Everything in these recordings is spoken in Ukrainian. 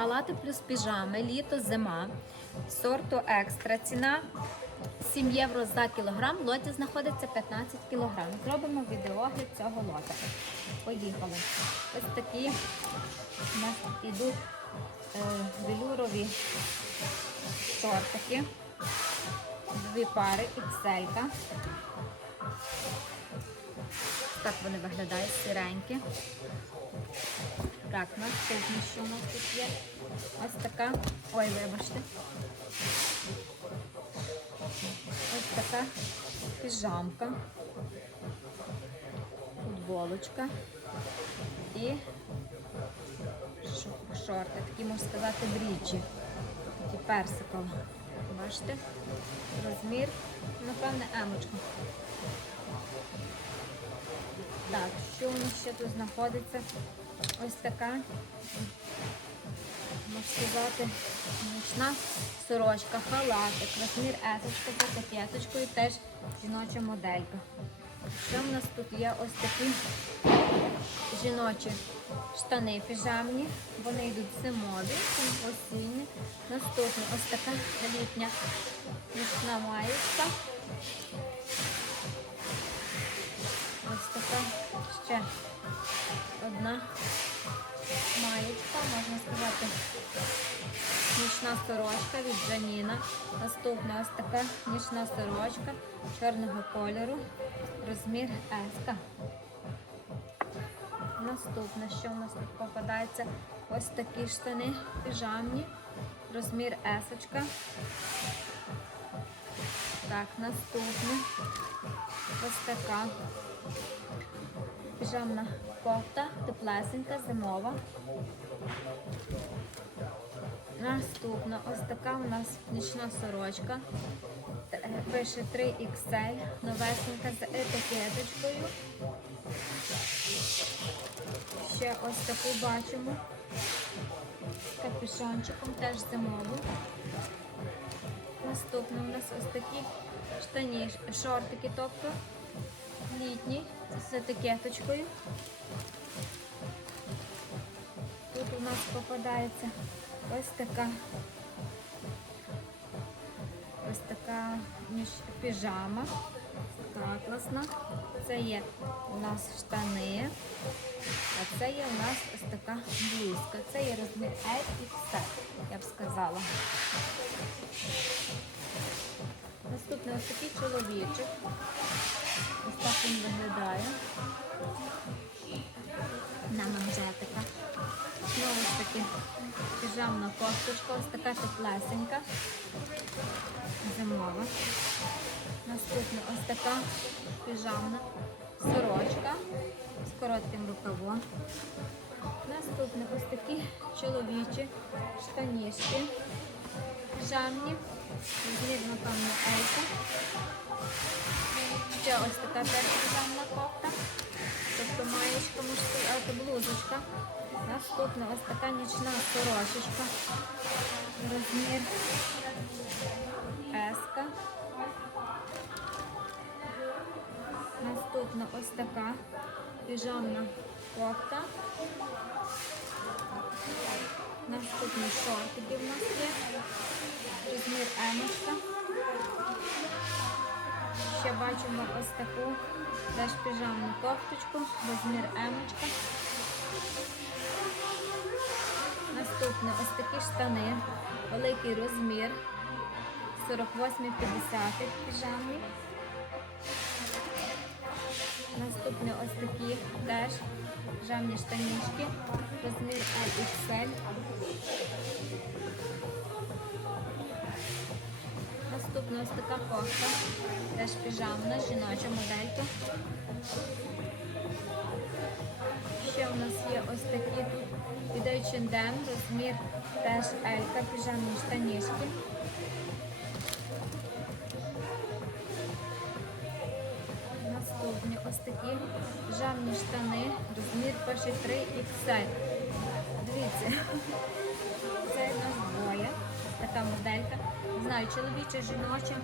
Халати плюс піжами, літо, зима. Сорту екстра. Ціна 7 євро за кілограм. В лоті знаходиться 15 кілограм. Зробимо відеогляд цього лота. Поїхали. Ось такі у нас йдуть е, велюрові шортики. Дві пари XL. Так вони виглядають сиренькі. Так, наступне, що у нас тут є? Ось така. Ой, вибачте. Ось така піжамка, футболочка і шорти, такі можна сказати, брічі. Такі персикові. Бачите? Розмір, напевне, емочка. Так, що у нас ще тут знаходиться? Ось така, можна сказати, нічна сорочка, халатик, розмір есочка за пакеточкою, теж жіноча моделька. Що в нас тут є ось такі жіночі штани піжамні, вони йдуть зимові, осінні. Наступна ось така літня нічна маєчка. Ось така ще одна маєчка, можна сказати, нічна сорочка від Джаніна. Наступна ось така нічна сорочка чорного кольору, розмір S. Наступне, що в нас тут попадається, ось такі штани піжамні, розмір S. Так, наступне ось така піжамна кофта, теплесенька, зимова. Наступна ось така у нас нічна сорочка. Е, Пише 3XL, новесенька з етикеточкою. Ще ось таку бачимо. З капюшончиком, теж зимову. Наступна у нас ось такі штані, шортики, тобто літній з етикеточкою. Тут у нас попадається ось така ось така піжама. Така класна. Це є у нас штани, а це є у нас ось така блузка. Це є розмір L і XL, я б сказала. Наступний ось такий чоловічок. Ось так він виглядає. На манжетика. Знову ж таки піжамна кофточка, ось така теплесенька. Зимова. Наступна ось така піжамна сорочка з коротким рукавом. Наступне ось такі чоловічі штанішки піжамні. Розмір, напевно, елька. Ще ось така піжамна кофта. Тобто маєчка, сказати, блузочка. Наступна ось така нічна сорочечка. Розмір еска. Наступна ось така піжамна кофта. Наступні шортики в нас є. Розмір емочка. Ще бачимо ось таку теж піжамну кофточку, розмір емочка. Наступне ось такі штани, великий розмір, 48-50 піжамні. Наступне ось такі теж піжамні штанішки, розмір LXL. Наступна ось така кофта, теж піжамна, жіноча моделька. Ще у нас є ось такі тут від H&M, розмір теж L, піжамні штанішки. Ось такі піжамні штани, розмір перший 3 XL. Дивіться, це у нас двоє, така моделька. Не знаю, чоловіча, жіноча.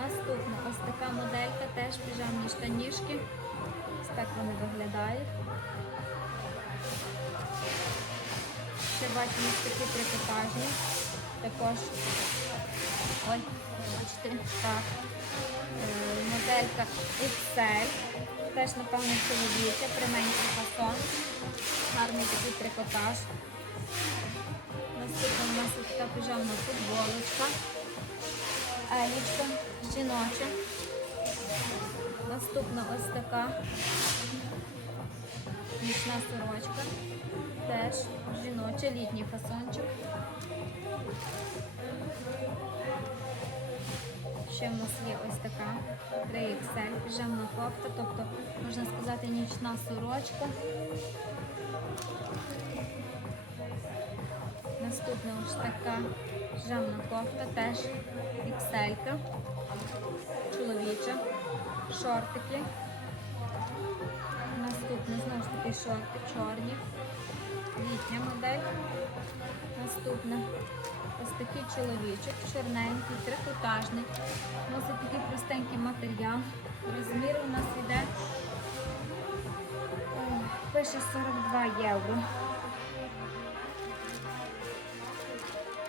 Наступна ось така моделька, теж піжамні штанішки. Ось так вони виглядають. Ще бачимо такі трикотажні. Також. Ой, бачите, так. Моделька XL. Теж, напевно, чоловіча, применший фасон. Гарний такий трикотаж. Наступна у нас така піжамна футболочка. Елічка, жіноча. Наступна ось така нічна сорочка. Теж жіноча, літній фасончик. Ще в нас є ось така 3XL піжамна кофта, тобто можна сказати нічна сорочка. Наступна ось така піжамна кофта, теж XL. Чоловіча. Шортики. Наступне знову ж таки шорти чорні. Літня модель. Наступне ось такий чоловічок, чорненький, трикотажний. Носить такий простенький матеріал. Розмір у нас йде. Пише 42 євро.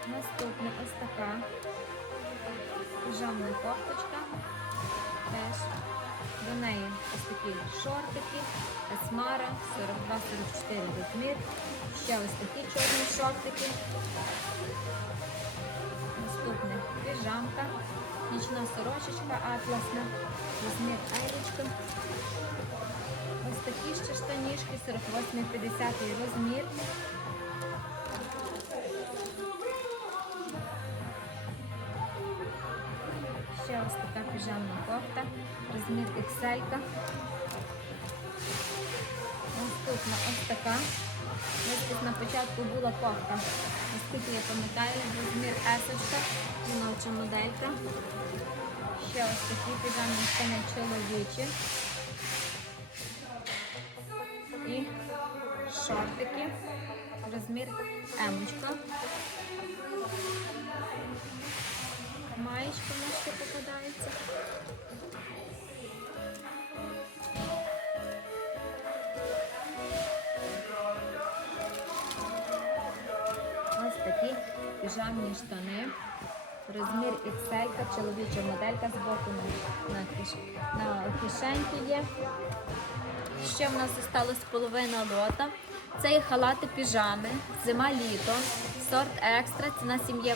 Наступне ось така піжамна кофточка. Теж до неї ось такі шортики, есмара, 42-44 розмір. Ще ось такі чорні шортики. Наступне піжамка, нічна сорочечка атласна, розмір айлечка. Ось такі ще штанішки, 48-50 розмір. Ще ось така піжамна кофта, розмір XL. Наступна ось така. Ось тут на початку була кофта. Наскільки я пам'ятаю, розмір S, жіноча моделька. Ще ось такі піжамні штани чоловічі. І шортики. Розмір Емочка. Маєчка мишки попадається. Ось такі піжамні штани. Розмір XL, чоловіча моделька з боку на, киш, на кишеньки є. Ще в нас залишилась половина лота. Це є халати піжами, зима-літо, сорт екстра, ціна 7 євро.